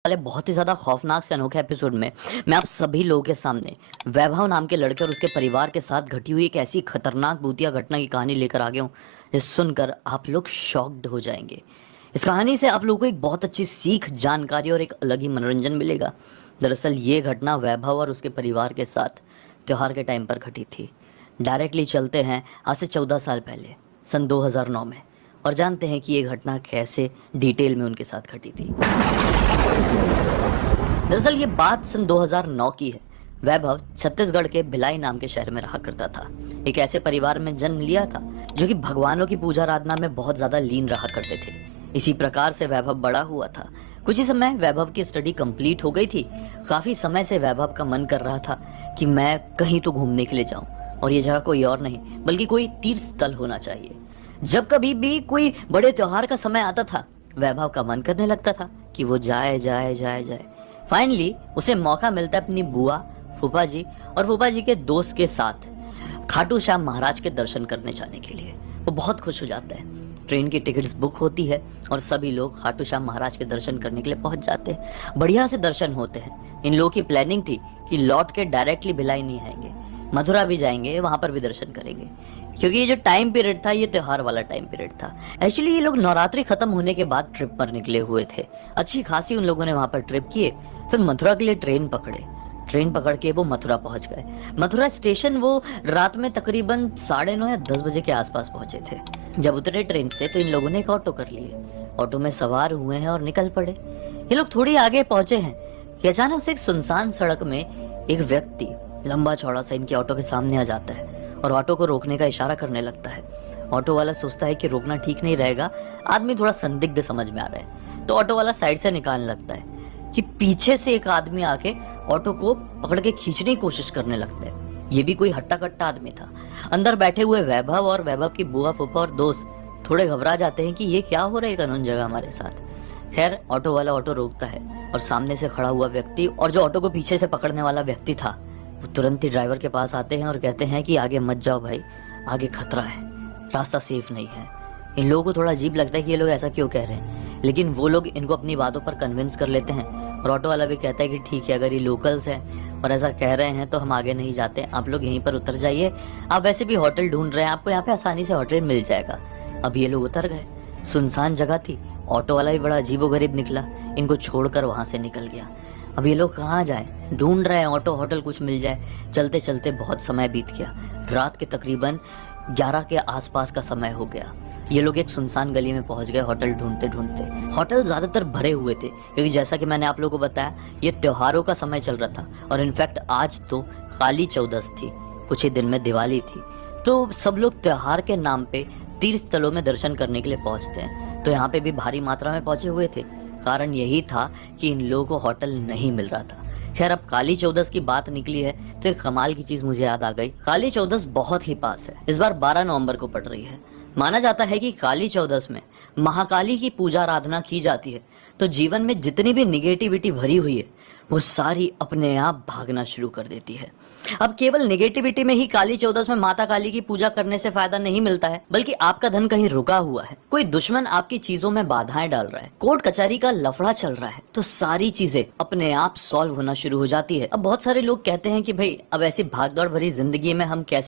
वाले बहुत ही ज़्यादा खौफनाक से अनोखे एपिसोड में मैं आप सभी लोगों के सामने वैभव नाम के लड़के और उसके परिवार के साथ घटी हुई एक ऐसी खतरनाक भूतिया घटना की कहानी लेकर आ गया हूँ जिसे सुनकर आप लोग शॉक्ड हो जाएंगे। इस कहानी से आप लोगों को एक बहुत अच्छी सीख, जानकारी और एक अलग ही मनोरंजन मिलेगा। दरअसल ये घटना वैभव और उसके परिवार के साथ त्योहार के टाइम पर घटी थी। डायरेक्टली चलते हैं आज से 14 साल पहले, सन 2009 में, और जानते हैं कि ये घटना कैसे डिटेल में उनके साथ घटी थी। दरअसल ये बात सन 2009 की है। वैभव छत्तीसगढ़ के भिलाई नाम के शहर में रहा करता था। एक ऐसे परिवार में जन्म लिया था जो कि भगवानों की पूजा आराधना में बहुत ज्यादा लीन रहा करते थे। इसी प्रकार से वैभव बड़ा हुआ था। कुछ ही समय वैभव की स्टडी कंप्लीट हो गई थी। काफी समय से वैभव का मन कर रहा था कि मैं कहीं तो घूमने के लिए जाऊं, और ये जगह कोई और नहीं बल्कि कोई तीर्थ स्थल होना चाहिए। जब कभी भी कोई बड़े त्योहार का समय आता था, वैभव का मन करने लगता था कि वो जाए जाए जाए जाए। फाइनली उसे मौका मिलता है अपनी बुआ, फूफा जी और फूफा जी के दोस्त के साथ खाटू श्याम महाराज के दर्शन करने जाने के लिए। वो बहुत खुश हो जाता है। ट्रेन की टिकट्स बुक होती है और सभी लोग खाटू श्याम महाराज के दर्शन करने के लिए पहुंच जाते हैं। बढ़िया से दर्शन होते हैं। इन लोगों की प्लानिंग थी कि लौट के डायरेक्टली भिलाई नहीं आएंगे, मथुरा भी जाएंगे, वहां पर भी दर्शन करेंगे, क्योंकि ये जो टाइम पीरियड था ये त्योहार वाला टाइम पीरियड था। एक्चुअली ये लोग नवरात्रि खत्म होने के बाद ट्रिप पर निकले हुए थे। अच्छी खासी उन लोगों ने वहां पर ट्रिप किए, फिर मथुरा के लिए ट्रेन पकड़े। ट्रेन पकड़ के वो मथुरा पहुंच गए। मथुरा स्टेशन वो रात में तकरीबन 9:30 या 10 बजे के आसपास पहुंचे थे। जब उतरे ट्रेन से तो इन लोगों ने एक ऑटो कर लिए। ऑटो में सवार हुए हैं और निकल पड़े। ये लोग थोड़ी आगे पहुंचे हैं कि अचानक से एक सुनसान सड़क में एक व्यक्ति लंबा चौड़ा सा इनके ऑटो के सामने आ जाता है और ऑटो को रोकने का इशारा करने लगता है। ऑटो वाला सोचता है कि रोकना ठीक नहीं रहेगा, आदमी थोड़ा संदिग्ध समझ में आ रहा है, तो ऑटो वाला साइड से निकालने लगता है कि पीछे से एक आदमी आके ऑटो को पकड़ के खींचने की कोशिश करने लगता है। ये भी कोई हट्टा कट्टा आदमी था। अंदर बैठे हुए वैभव और वैभव की बुआ, फूफा और दोस्त थोड़े घबरा जाते हैं कि ये क्या हो रहा है कानून जगह हमारे साथ। खैर ऑटो वाला ऑटो रोकता है और सामने से खड़ा हुआ व्यक्ति और जो ऑटो को पीछे से पकड़ने वाला व्यक्ति था, वो तुरंत ही ड्राइवर के पास आते हैं और कहते हैं कि आगे मत जाओ भाई, आगे खतरा है, रास्ता सेफ नहीं है। इन लोगों को थोड़ा अजीब लगता है कि ये लोग ऐसा क्यों कह रहे हैं, लेकिन वो लोग इनको अपनी बातों पर कन्विंस कर लेते हैं। और ऑटो वाला भी कहता है कि ठीक है, अगर ये लोकल्स हैं और ऐसा कह रहे हैं तो हम आगे नहीं जाते, आप लोग यहीं पर उतर जाइए। आप वैसे भी होटल ढूंढ रहे हैं, आपको यहाँ पे आसानी से होटल मिल जाएगा। अब ये लोग उतर गए। सुनसान जगह थी। ऑटो वाला भी बड़ा अजीबोगरीब निकला, इनको छोड़कर वहां से निकल गया। अब ये लोग कहाँ जाए, ढूंढ रहे हैं ऑटो होटल कुछ मिल जाए। चलते चलते बहुत समय बीत गया। रात के तकरीबन 11 के आसपास का समय हो गया। ये लोग एक सुनसान गली में पहुंच गए होटल ढूंढते ढूंढते। होटल ज्यादातर भरे हुए थे क्योंकि जैसा कि मैंने आप लोगों को बताया ये त्योहारों का समय चल रहा था, और इनफैक्ट आज तो काली चौदस थी, कुछ ही दिन में दिवाली थी। तो सब लोग त्योहार के नाम पे तीर्थ स्थलों में दर्शन करने के लिए पहुंचते हैं, तो यहाँ पे भी भारी मात्रा में पहुंचे हुए थे। कारण यही था कि इन लोगों को होटल नहीं मिल रहा था। खैर अब काली चौदस की बात निकली है तो एक कमाल की चीज मुझे याद आ गई। काली चौदस बहुत ही पास है, इस बार 12 नवंबर को पड़ रही है। माना जाता है कि काली चौदस में महाकाली की पूजा आराधना की जाती है, तो जीवन में जितनी भी निगेटिविटी भरी हुई है वो सारी अपने आप भागना शुरू कर देती है। अब केवल नेगेटिविटी में ही काली चौदस में माता काली की पूजा करने से फायदा नहीं मिलता है, बल्कि आपका धन कहीं रुका हुआ है, कोई दुश्मन आपकी चीजों में बाधाएं डाल रहा है, कोर्ट कचहरी का लफड़ा चल रहा है, तो सारी चीजें अपने आप सॉल्व होना शुरू हो जाती है। अब बहुत सारे लोग कहते हैं कि भाई अब ऐसी भागदौड़ भरी जिंदगी में हम कैसे